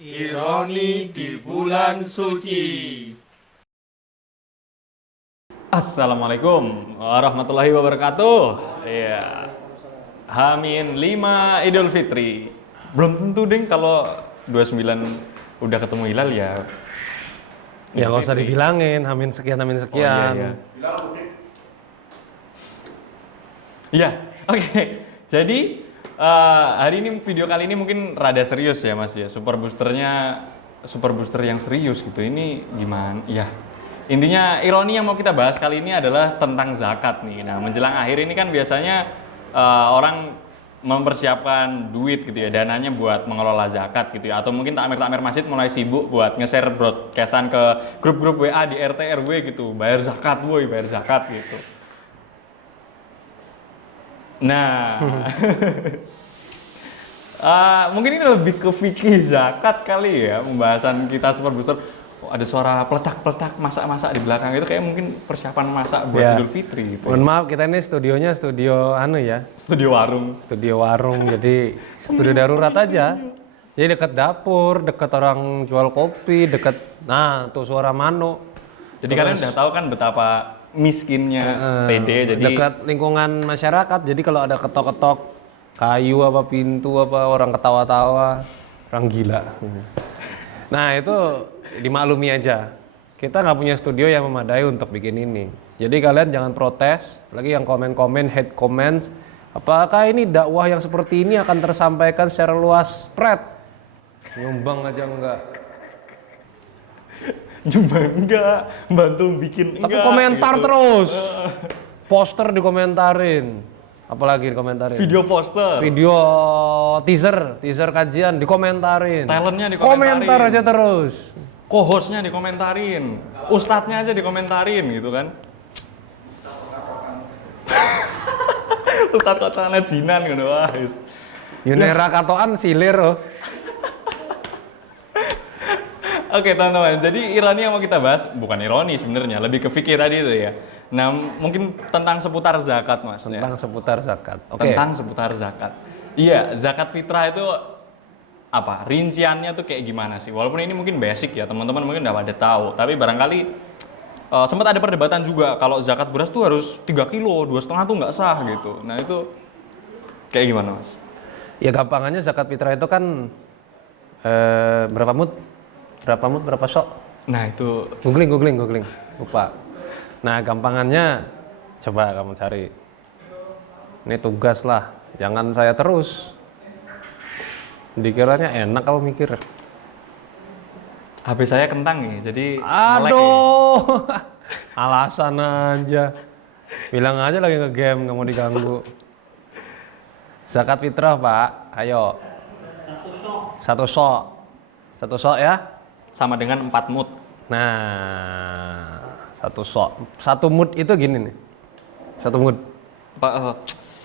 Ironi di bulan suci. Assalamualaikum warahmatullahi wabarakatuh. Iya. Hamin 5 Idul Fitri. Belum tentu ding kalau 29 udah ketemu hilal ya. Ya Idul nggak usah Fitri. dibilangin, amin sekian, amin Oh, sekian. iya. Iya, oke. Jadi hari ini video kali ini mungkin rada serius ya Mas ya. Super booster yang serius gitu. Ini gimana? Ya. Intinya ironi yang mau kita bahas kali ini adalah tentang zakat nih. Nah, menjelang akhir ini kan biasanya orang mempersiapkan duit gitu ya, dananya buat mengelola zakat gitu ya. Atau mungkin takmir-takmir masjid mulai sibuk buat nge-share broadcastan ke grup-grup WA di RT RW gitu. Bayar zakat, woi, bayar zakat gitu. Nah, mungkin ini lebih ke fikih zakat kali ya pembahasan kita super booster. Oh, ada suara peletak-peletak masak-masak di belakang itu kayak mungkin persiapan masak buat Ya. Idul Fitri gitu. Mohon maaf, kita ini studionya studio Studio warung. studio warung, jadi studio darurat aja. Jadi dekat dapur, dekat orang jual kopi, dekat, nah tuh suara mano. Jadi kalian udah tahu kan betapa miskinnya PD, jadi dekat lingkungan masyarakat. Jadi kalau ada ketok-ketok kayu apa pintu apa orang ketawa-tawa, orang gila. Nah itu dimaklumi aja. Kita nggak punya studio yang memadai untuk bikin ini. Jadi kalian jangan protes, lagi yang komen-komen, hate comments. Apakah ini dakwah yang seperti ini akan tersampaikan secara luas? Spread. Nyumbang aja enggak. nyumbang enggak, bantu bikin Tapi enggak. komentar gitu. terus. Poster dikomentarin. Apalagi dikomentarin. Video poster. Video teaser kajian dikomentarin. Talentnya dikomentarin. Komentar aja terus. Co-hostnya dikomentarin, ustadznya aja dikomentarin gitu kan. Ustadz kocaknya jinan gitu wah. Yunera katoan silir oh. Oke teman-teman, jadi ironi yang mau kita bahas bukan ironi sebenarnya, lebih ke fikir tadi itu ya. Nah mungkin tentang seputar zakat mas. Ya. Tentang seputar zakat. Oke. Tentang seputar zakat. Iya, zakat fitrah itu apa? Rinciannya tuh kayak gimana sih? Walaupun ini mungkin basic ya, teman-teman mungkin udah pada tahu. Tapi barangkali sempat ada perdebatan juga kalau zakat beras tuh harus 3 kilo, 2,5 tuh nggak sah gitu. Nah itu kayak gimana mas? Ya gampangannya zakat fitrah itu kan berapa mud? Berapa sok? Nah itu Googling. Lupa. Nah, gampangannya coba kamu cari. Ini tugas lah. Jangan saya terus. Dikiranya enak kamu mikir. HP saya kentang nih, jadi melek ya. Aduh. Alasan aja. Bilang aja lagi nge-game, nggak mau diganggu. Zakat fitrah, Pak. Ayo. Satu sok ya. Sama dengan 4 mut. Nah, satu sok. Satu mood itu gini nih. Satu mood.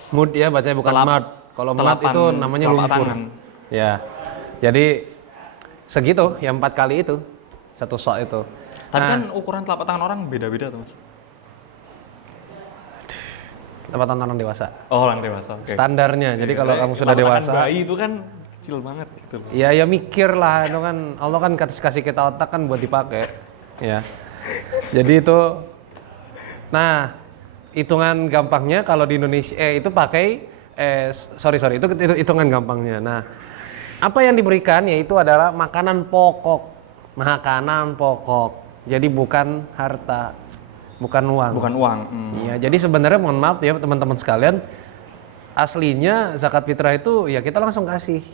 Mood ya bacanya bukan mat. Kalau mat itu namanya telapak lumpur. tangan. Ya. Jadi segitu, yang 4 kali itu. Satu sok itu. Tapi Nah, kan ukuran telapak tangan orang beda-beda tuh mas. telapak tangan orang dewasa. Oh orang dewasa. Oke. Standarnya. Jadi kalau kamu sudah Telapak tangan dewasa, bayi itu kan kecil banget gitu. ya mikir lah. Itu kan Allah kan kasih kita otak kan buat dipakai. Ya. Jadi itu. Nah, hitungan gampangnya kalau di Indonesia itu pakai sorry itu hitungan gampangnya. Nah, apa yang diberikan yaitu adalah makanan pokok. Jadi bukan harta, bukan uang. Bukan uang. Iya, jadi sebenarnya mohon maaf ya teman-teman sekalian, aslinya zakat fitrah itu ya kita langsung kasih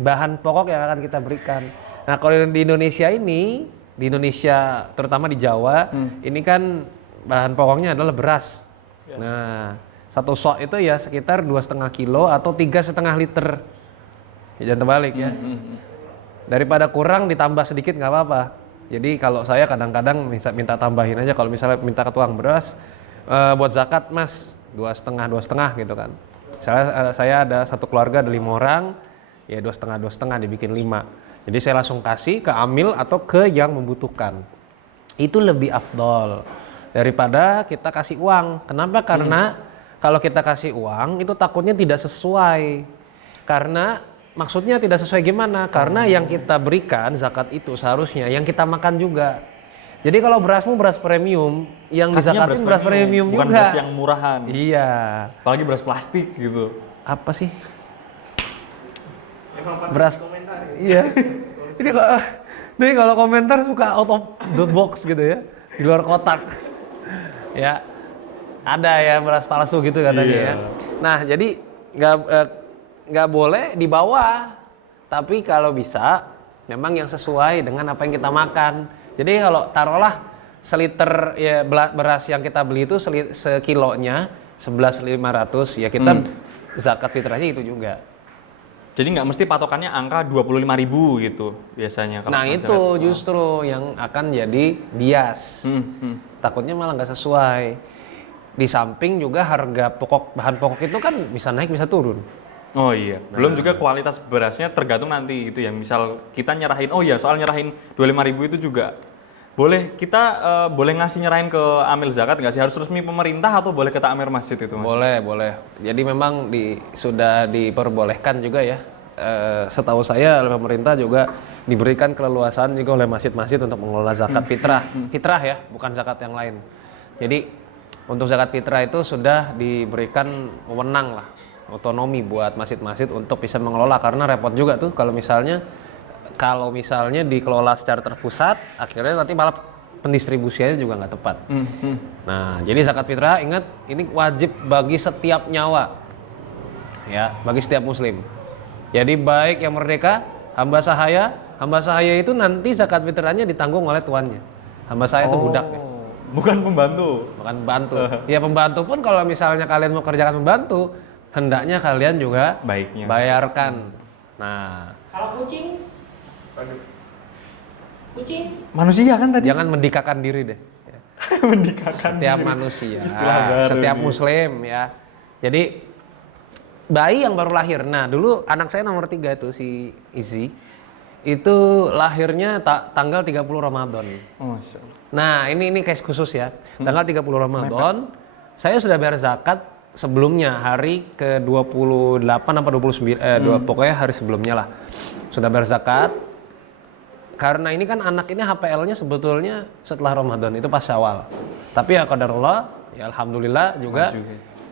bahan pokok yang akan kita berikan. Nah, kalau di Indonesia ini, di Indonesia terutama di Jawa, ini kan bahan pokoknya adalah beras. Yes. Nah, satu sok itu ya sekitar 2,5 kilo atau 3,5 liter. Ya, jangan terbalik ya. Daripada kurang ditambah sedikit nggak apa-apa. Jadi kalau saya kadang-kadang minta tambahin aja kalau misalnya minta ke tukang beras buat zakat mas 2,5 gitu kan. Saya ada satu keluarga ada 5 orang ya 2,5 dibikin 5. Jadi saya langsung kasih ke amil atau ke yang membutuhkan. Itu lebih afdol daripada kita kasih uang. Kenapa? Karena kalau kita kasih uang itu takutnya tidak sesuai. Karena maksudnya tidak sesuai gimana? Karena yang kita berikan zakat itu seharusnya yang kita makan juga. Jadi kalau berasmu beras premium, yang Kasihnya dizakatin beras premium bukan juga. beras yang murahan. Iya. Apalagi beras plastik gitu. Apa sih? Beras. Iya. Ini kalau komentar suka out of the box gitu ya, di luar kotak. Ya. Ada ya beras palsu gitu katanya ya. Nah, jadi nggak boleh di bawah. Tapi kalau bisa memang yang sesuai dengan apa yang kita makan. Jadi kalau taruhlah seliter ya beras yang kita beli itu sekilonya 11.500 ya kita zakat fitrahnya itu juga. Jadi nggak mesti patokannya angka 25.000 gitu biasanya. Nah itu justru yang akan jadi bias. Takutnya malah nggak sesuai. Di samping juga harga bahan pokok itu kan bisa naik bisa turun. Oh iya, belum juga kualitas berasnya tergantung nanti gitu ya. Misal kita nyerahin, oh iya soal nyerahin 25.000 itu juga boleh kita boleh ngasih nyerahin ke amil zakat nggak sih? Harus resmi pemerintah atau boleh ke takmir masjid itu Mas? Boleh. Jadi memang sudah diperbolehkan juga ya. Setahu saya oleh pemerintah juga diberikan keleluasaan juga oleh masjid-masjid untuk mengelola zakat fitrah ya, bukan zakat yang lain. Jadi untuk zakat fitrah itu sudah diberikan wewenang lah, otonomi buat masjid-masjid untuk bisa mengelola karena repot juga tuh kalau misalnya dikelola secara terpusat akhirnya nanti malah pendistribusiannya juga nggak tepat. Nah jadi zakat fitrah ingat ini wajib bagi setiap nyawa ya, bagi setiap muslim. Jadi baik yang merdeka, hamba sahaya itu nanti zakat fitrahnya ditanggung oleh tuannya. Hamba sahaya itu budak ya. Bukan pembantu. Ya pembantu pun kalau misalnya kalian mau kerjakan pembantu, hendaknya kalian juga baiknya bayarkan. Nah, Kalau kucing? Kucing? Manusia kan tadi. jangan mendikakan diri deh. Mendikakan Setiap diri. manusia, Istilah baru setiap nih. muslim ya. Jadi bayi yang baru lahir. Nah, dulu anak saya nomor 3 itu si Izzy itu lahirnya tanggal 30 Ramadan. Oh, Masya Allah. Nah, ini case khusus ya. Tanggal 30 Ramadan, saya sudah bayar zakat sebelumnya hari ke-28 apa 29 pokoknya hari sebelumnya lah. Sudah bayar zakat. Karena ini kan anak ini HPL-nya sebetulnya setelah Ramadan itu pas Syawal. Tapi ya qadarullah, ya alhamdulillah juga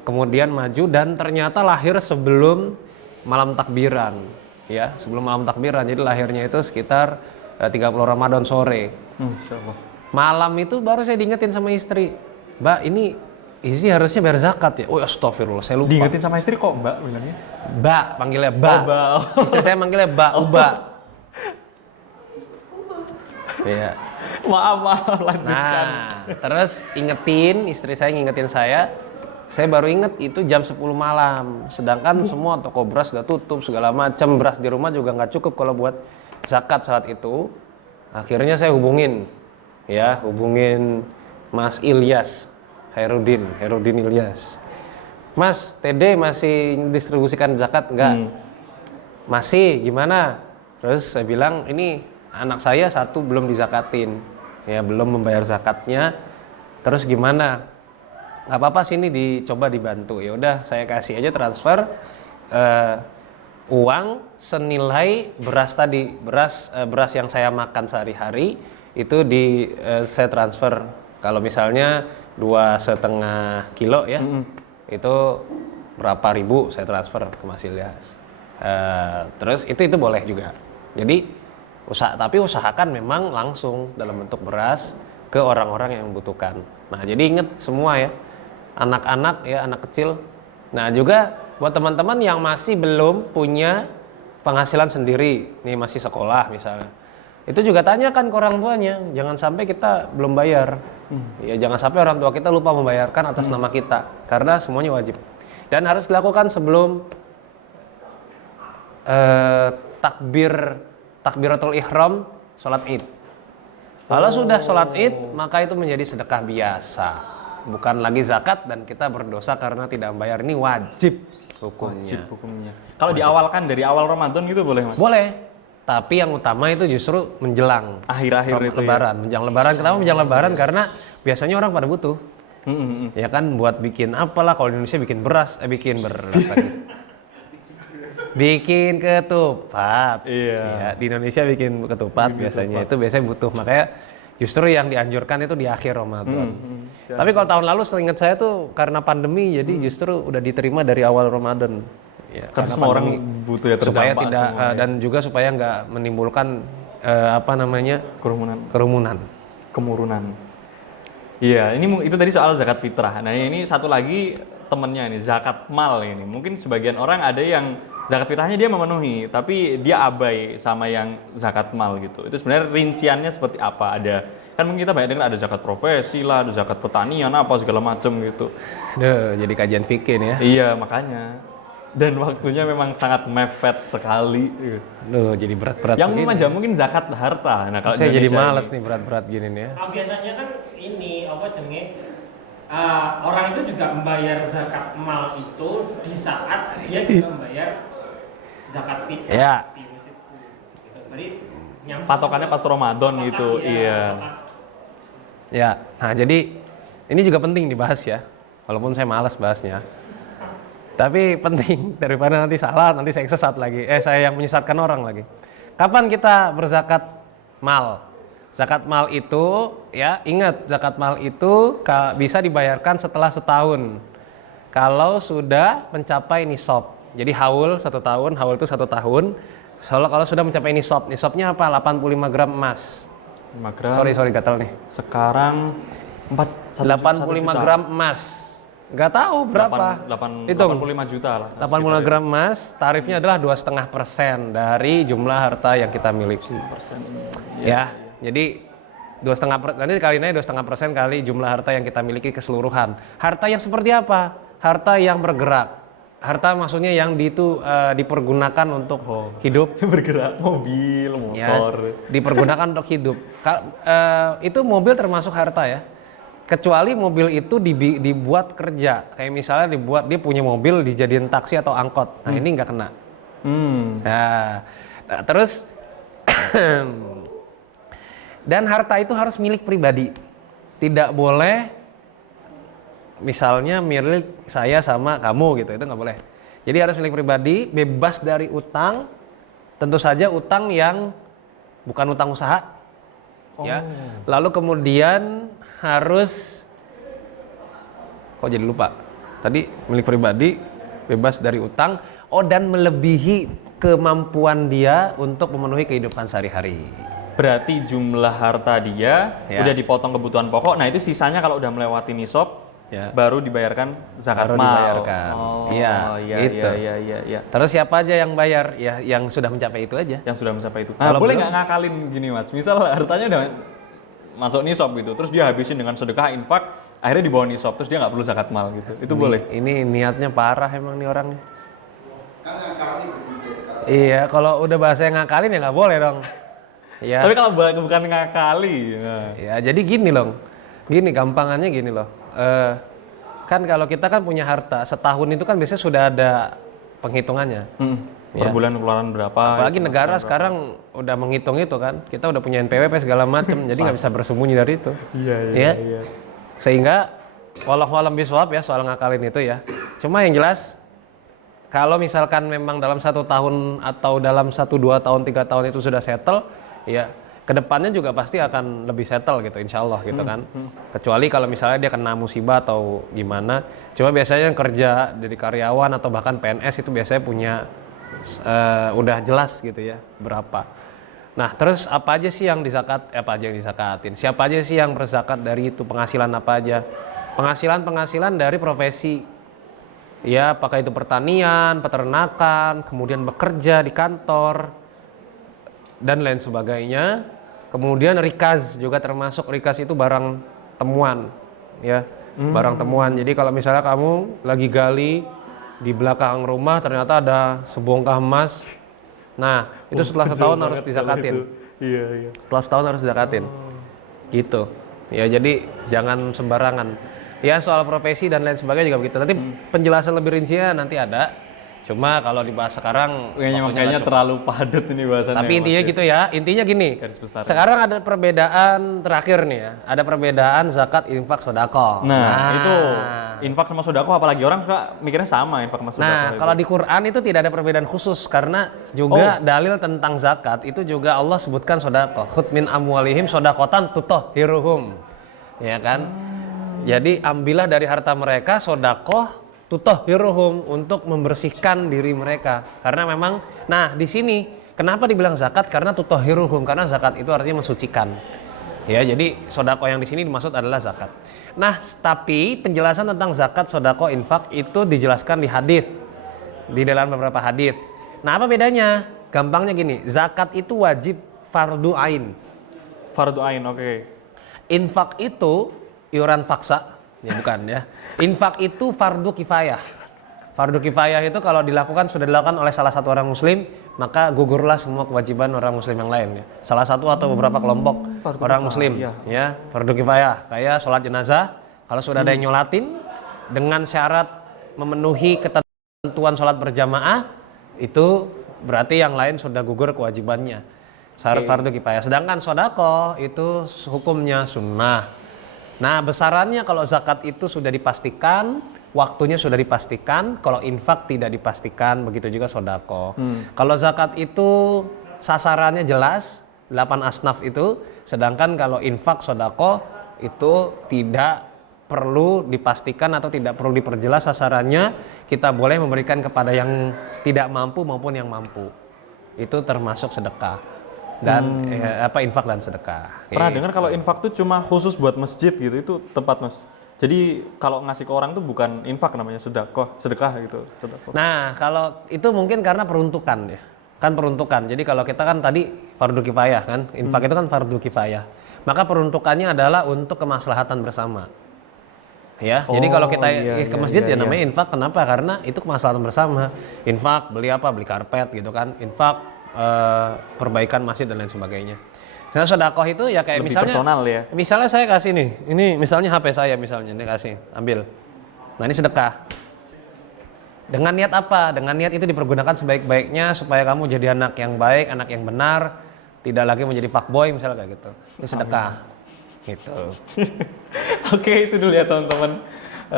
kemudian maju dan ternyata lahir sebelum malam takbiran. Ya, sebelum malam takbiran. Jadi lahirnya itu sekitar 30 Ramadan sore. Masya Allah. Malam itu baru saya diingetin sama istri, Mbak ini Izzy harusnya bayar zakat ya. Oh astagfirullah, saya lupa. Diingetin sama istri kok Mbak bilangnya? Mbak, panggilnya Mbak. Oh, Mbak. Istri saya manggilnya Mbak Uba. Iya. Maaf, lanjutkan. Nah, terus istri saya ngingetin saya baru inget itu jam 10 malam. Sedangkan semua toko beras sudah tutup, segala macam beras di rumah juga nggak cukup kalau buat zakat saat itu. Akhirnya saya hubungin Mas Ilyas, Herudin Ilyas. Mas, TD masih distribusikan zakat enggak? Masih, gimana? Terus saya bilang, ini anak saya satu belum dizakatin. Ya, belum membayar zakatnya. Terus gimana? Nggak apa-apa sini dicoba dibantu. Ya udah, saya kasih aja transfer uang senilai beras tadi, beras yang saya makan sehari-hari itu saya transfer. Kalau misalnya 2,5 kilo ya, itu berapa ribu saya transfer ke Mas Ilyas. Terus itu boleh juga. Jadi tapi usahakan memang langsung dalam bentuk beras ke orang-orang yang membutuhkan. Nah jadi ingat semua ya, anak-anak ya, anak kecil. Nah juga buat teman-teman yang masih belum punya penghasilan sendiri, nih masih sekolah misalnya, itu juga tanyakan ke orang tuanya, jangan sampai kita belum bayar. Ya jangan sampai orang tua kita lupa membayarkan atas nama kita, karena semuanya wajib dan harus dilakukan sebelum takbiratul ihram sholat id. Kalau sudah sholat id, maka itu menjadi sedekah biasa, bukan lagi zakat dan kita berdosa karena tidak membayar. Ini wajib hukumnya. Kalau diawalkan dari awal Ramadan gitu boleh Mas? Boleh, tapi yang utama itu justru menjelang Akhir-akhir itu Lebaran. Menjelang Lebaran, kenapa menjelang Lebaran? Karena biasanya orang pada butuh. Ya kan, buat bikin apalah, kalau di Indonesia bikin beras lagi. bikin ketupat. Iya. Ya, di Indonesia bikin ketupat biasanya. Itu biasanya butuh. Makanya justru yang dianjurkan itu di akhir Ramadan. Tapi kalau tahun lalu seingat saya tuh karena pandemi jadi justru udah diterima dari awal Ramadan. Ya, Karena semua orang butuh ya terdampak supaya tidak semua, ya. dan juga supaya nggak menimbulkan kerumunan. Kemurunan. Iya, itu tadi soal zakat fitrah. Nah, ini satu lagi temennya nih, zakat mal ini. Mungkin sebagian orang ada yang zakat fitrahnya dia memenuhi, tapi dia abai sama yang zakat mal gitu. Itu sebenarnya rinciannya seperti apa? Kan mungkin kita banyak dengar ada zakat profesi lah, ada zakat pertanian, apa segala macam gitu. Jadi kajian fikih nih ya. Iya, makanya. Dan waktunya memang sangat mepet sekali. Jadi berat-berat Yang begini. aja mungkin zakat harta. Nah, kalau Saya jadi Indonesia males ini- nih berat-berat gini nih ya. Nah, biasanya kan ini apa jenenge orang itu juga membayar zakat mal itu di saat dia juga membayar zakat fitrah Ya. di masjidku. Gitu. Berarti nyambung. Patokannya pas Ramadan Patokan, gitu. ya, Iya. patokan. Ya, nah jadi ini juga penting dibahas ya. Walaupun saya malas bahasnya. Tapi penting daripada nanti salah, nanti saya sesat lagi. Saya yang menyesatkan orang lagi. Kapan kita berzakat mal? Zakat mal itu, ya ingat zakat mal itu bisa dibayarkan setelah setahun. Kalau sudah mencapai nisab. Jadi haul 1 tahun, haul itu 1 tahun. Kalau sudah mencapai nisab, nisabnya apa? 85 gram emas. 5 gram. Sorry gatal nih. Sekarang 85 gram emas. Nggak tahu berapa. 85 juta lah. 85 gram emas, tarifnya adalah 2,5% dari jumlah harta yang kita miliki. Ya, jadi 2,5%, nanti kaliin aja 2,5% kali jumlah harta yang kita miliki keseluruhan. Harta yang seperti apa? Harta yang bergerak. Harta maksudnya yang dipergunakan untuk hidup. Bergerak, mobil, Ya, motor. dipergunakan untuk hidup. Itu mobil termasuk harta ya. Kecuali mobil itu dibuat kerja, kayak misalnya dia punya mobil dijadiin taksi atau angkot. Nah ini nggak kena. Nah, terus dan harta itu harus milik pribadi, tidak boleh misalnya milik saya sama kamu gitu, itu nggak boleh. Jadi harus milik pribadi, bebas dari utang, tentu saja utang yang bukan utang usaha. Ya. Lalu kemudian harus jadi lupa. Tadi milik pribadi, bebas dari utang, dan melebihi kemampuan dia untuk memenuhi kehidupan sehari-hari. Berarti jumlah harta dia Ya. udah dipotong kebutuhan pokok. Nah, itu sisanya kalau udah melewati nisab Ya. baru dibayarkan zakat Baru mal. dibayarkan. Iya, gitu. Iya. Terus siapa aja yang bayar? Ya, yang sudah mencapai itu aja. Yang sudah mencapai itu. Kalau Boleh belum- nggak ngakalin gini, Mas? Misal hartanya udah masuk nisab gitu, terus dia habisin dengan sedekah, infak, akhirnya di bawah nisab, terus dia nggak perlu zakat mal gitu. Itu boleh. Ini niatnya parah emang nih orangnya. Iya, kalau udah bahasa yang ngakalin ya nggak boleh dong. Iya. Tapi kalau bukan ngakali, nah. Ya, jadi gini loh. Gini gampangannya gini loh. Kan kalau kita kan punya harta setahun itu kan biasanya sudah ada penghitungannya. Per Ya. bulan keluaran berapa? Apalagi itu, negara mas, sekarang udah menghitung itu kan. Kita udah punya NPWP segala macam, jadi nggak bisa bersembunyi dari itu. Iya. Ya. Sehingga wallahu alam bisawab ya soal ngakalin itu ya. Cuma yang jelas kalau misalkan memang dalam 1 tahun atau dalam 1, 2 tahun, 3 tahun itu sudah settle, ya kedepannya juga pasti akan lebih settle gitu, insya Allah gitu kan. Kecuali kalau misalnya dia kena musibah atau gimana. Cuma biasanya yang kerja dari karyawan atau bahkan PNS itu biasanya punya udah jelas gitu ya berapa. Nah terus apa aja sih yang disakatin? Siapa aja sih yang berzakat dari itu? Penghasilan apa aja? Penghasilan dari profesi. Ya, apakah itu pertanian, peternakan, kemudian bekerja di kantor, dan lain sebagainya. Kemudian rikaz juga termasuk, rikaz itu barang temuan. Ya, barang temuan. Jadi kalau misalnya kamu lagi gali di belakang rumah ternyata ada sebongkah emas. Nah, itu setelah setahun harus dizakatin. Iya. Setelah setahun harus dizakatin. Gitu. Ya, jadi jangan sembarangan. Ya soal profesi dan lain sebagainya juga begitu. Nanti penjelasan lebih rincinya nanti ada. Cuma kalau dibahas sekarang waktunya Kayaknya nggak cukup. terlalu padat ini bahasannya. Tapi intinya Mas, ya. gitu ya. Intinya gini. Garis besar. Sekarang ada perbedaan terakhir nih ya. Ada perbedaan zakat, infak, sedekah. Nah, itu infak sama sedekah, apalagi orang suka mikirnya sama infak sama sedekah. Nah, kalau di Quran itu tidak ada perbedaan khusus karena juga dalil tentang zakat itu juga Allah sebutkan sedekah. Khudz min amwalihim shadaqatan tutahhiruhum. Ya kan? Jadi ambillah dari harta mereka sedekah tutahhiruhum untuk membersihkan diri mereka. Karena memang di sini kenapa dibilang zakat? Karena tutahhiruhum, karena zakat itu artinya mensucikan. Ya, jadi sedekah yang di sini dimaksud adalah zakat. Nah, tapi penjelasan tentang zakat, sedekah, infak itu dijelaskan di hadis, di dalam beberapa hadis. Nah, apa bedanya? Gampangnya gini, zakat itu wajib fardu ain. Fardu ain, oke. Infak itu iuran paksa, ya bukan ya. Infak itu fardu kifayah. Fardu kifayah itu kalau sudah dilakukan oleh salah satu orang muslim, maka gugurlah semua kewajiban orang muslim yang lain ya. Salah satu atau beberapa kelompok orang muslim ya, fardu kifayah kayak sholat jenazah, kalau sudah ada yang nyolatin dengan syarat memenuhi ketentuan sholat berjamaah, itu berarti yang lain sudah gugur kewajibannya. Syarat fardu kifayah. Sedangkan sedekah itu hukumnya sunnah. Nah, besarannya kalau zakat itu sudah dipastikan, waktunya sudah dipastikan, kalau infak tidak dipastikan, begitu juga sedekah. Kalau zakat itu sasarannya jelas, 8 asnaf itu, sedangkan kalau infak sedekah itu tidak perlu dipastikan atau tidak perlu diperjelas sasarannya, kita boleh memberikan kepada yang tidak mampu maupun yang mampu. Itu termasuk sedekah. Dan infak dan sedekah. Pernah dengar kalau infak tuh cuma khusus buat masjid gitu, itu tepat Mas? Jadi kalau ngasih ke orang tuh bukan infak namanya, sedekah gitu. Sedekah. Nah, kalau itu mungkin karena peruntukan ya. Kan peruntukan. Jadi kalau kita kan tadi fardu kifayah kan, infak itu kan fardu kifayah. Maka peruntukannya adalah untuk kemaslahatan bersama. Ya, jadi kalau kita ke masjid namanya infak, kenapa? Karena itu kemaslahatan bersama. Infak beli apa? Beli karpet gitu kan. Infak perbaikan masjid dan lain sebagainya. Nah, sedekah itu ya kayak lebih misalnya personal ya. Misalnya saya kasih nih, ini misalnya HP saya misalnya, ini kasih, ambil. Nah, ini sedekah. Dengan niat apa? Dengan niat itu dipergunakan sebaik-baiknya supaya kamu jadi anak yang baik, anak yang benar, tidak lagi menjadi fuckboy misalnya kayak gitu. Ini sedekah. Gitu. Oke, itu dulu ya teman-teman.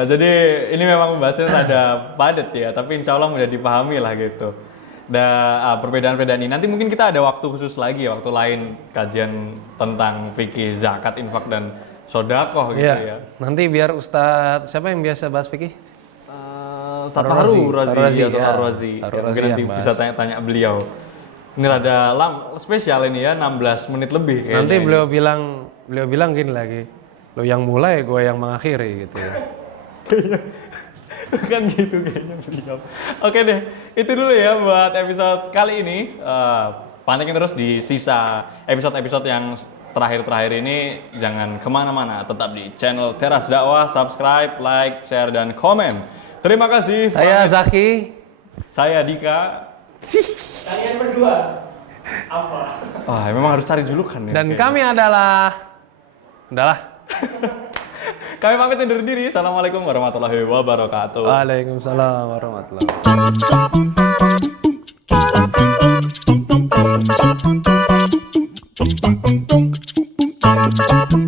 Jadi ini memang pembahasannya ada padat ya, tapi insya Allah mudah dipahami lah gitu. Perbedaan-perbedaan ini nanti mungkin kita ada waktu khusus lagi, waktu lain kajian tentang fikih, zakat, infak dan sedekah gitu ya. Nanti biar Ustadz siapa yang biasa bahas fikih? Ustadz Razi. Mungkin nanti bisa tanya-tanya beliau. Ini ada spesial ini ya, 16 menit lebih kayaknya. Nanti beliau bilang gini lagi, lo yang mulai, gue yang mengakhiri gitu ya. Kan gitu kayaknya beliau. Oke deh, itu dulu ya buat episode kali ini. Pantengin terus di sisa episode-episode yang terakhir-terakhir ini. Jangan kemana-mana, tetap di channel Teras Dakwah. Subscribe, like, share, dan komen. Terima kasih. Saya Zaki. Saya Dika. Kalian berdua apa? Memang harus cari julukan ya. Dan kami adalah Kami pamit undur diri. Assalamualaikum warahmatullahi wabarakatuh. Waalaikumsalam warahmatullahi wabarakatuh.